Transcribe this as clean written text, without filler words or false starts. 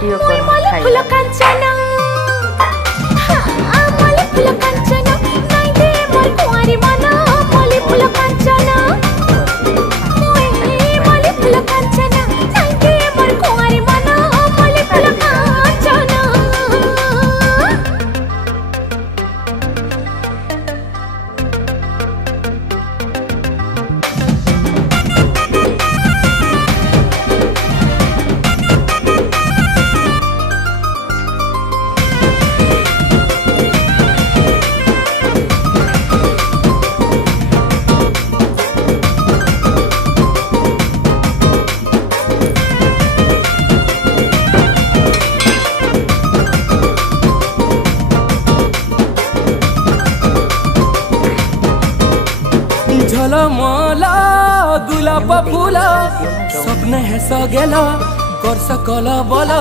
Video call में खाई झलमला गुलाब फूला स्वप्न है सगेला कर सकल बोला।